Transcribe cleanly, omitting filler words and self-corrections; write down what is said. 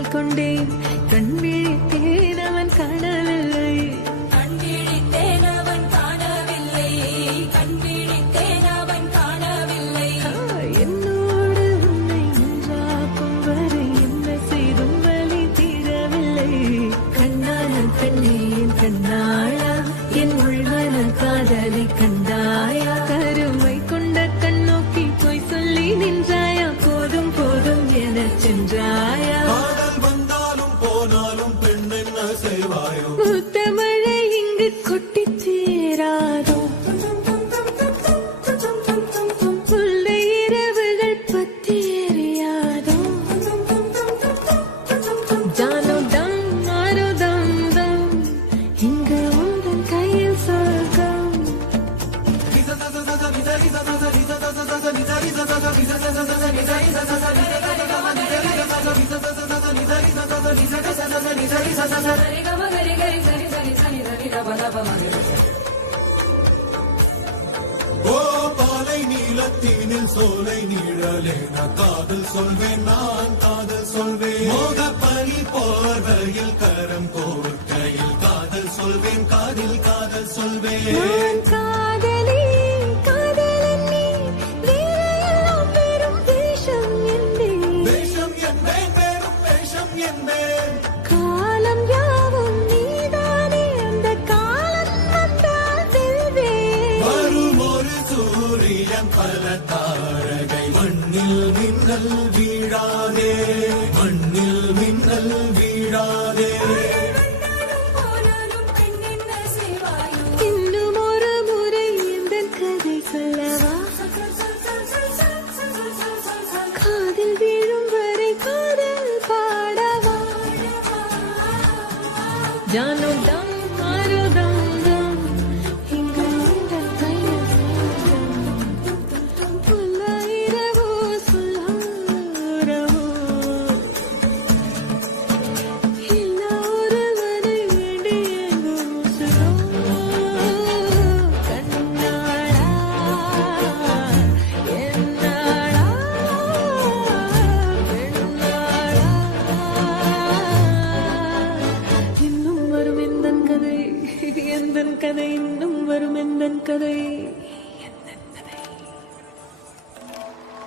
காதல் கொண்டேன் கண் விழித்தேன் அவன் காணவில்லை கண் விழித்தேன் அவன் காணவில்லை கண் விழித்தேன் அவன் காணவில்லை என்னோடு உன்னை ஒன்றாக்கும் வரை என்ன செய்தும் வலி தீரவில்லை கண்ணான பெண்ணே என் கண்ணாளா என் உள்மன காதலை கண்டாயா கருமை கொண்ட கண்ணோக்கி போய் சொல்லி நின்றாயா போதும் போதும் என சென்றாயா காதல் வந்தாலும் போனாலும் பெண் என்ன செய்வாயோ முத்தமழை இங்கு கொட்டி தீராதோ முல்லை இரவுகள் பத்தி எரியாதோ ஜானோ தம் மாரோ தம் தம் இங்கு உந்தன் கையில் சொர்க்கம் ஓ பாலை நீலத்தீனில் சோலை நீழலேன காதல் சொல்வேன் நான் காதல் சொல்வேன் மோகப்பனி போர்வையில் கரம் கோர்க்கையில் காதல் சொல்வேன் காதில் காதல் சொல்வேன் நான் காதலி காதலன் நீ வேறையெல்லாம் வெறும் வேஷம் என்பேன் வேஷம் என்பேன் வேறும் வேஷம் என்பேன் காலம் யாவும் நீதானே அந்த காலம் வந்தால் வெல்வேன் வரும் ஒரு சூரியன் பல தாரகை மண்ணில் மின்னல் வீழாதே மண்ணில் மின்னல் வீழாதே போனாலும் பெண் என்ன செய்வாயோ இன்னும் ஒரு முறை இந்த கதை சொல்லவா காதில் வீழும் வரை காதல் பாடவா ஜானோ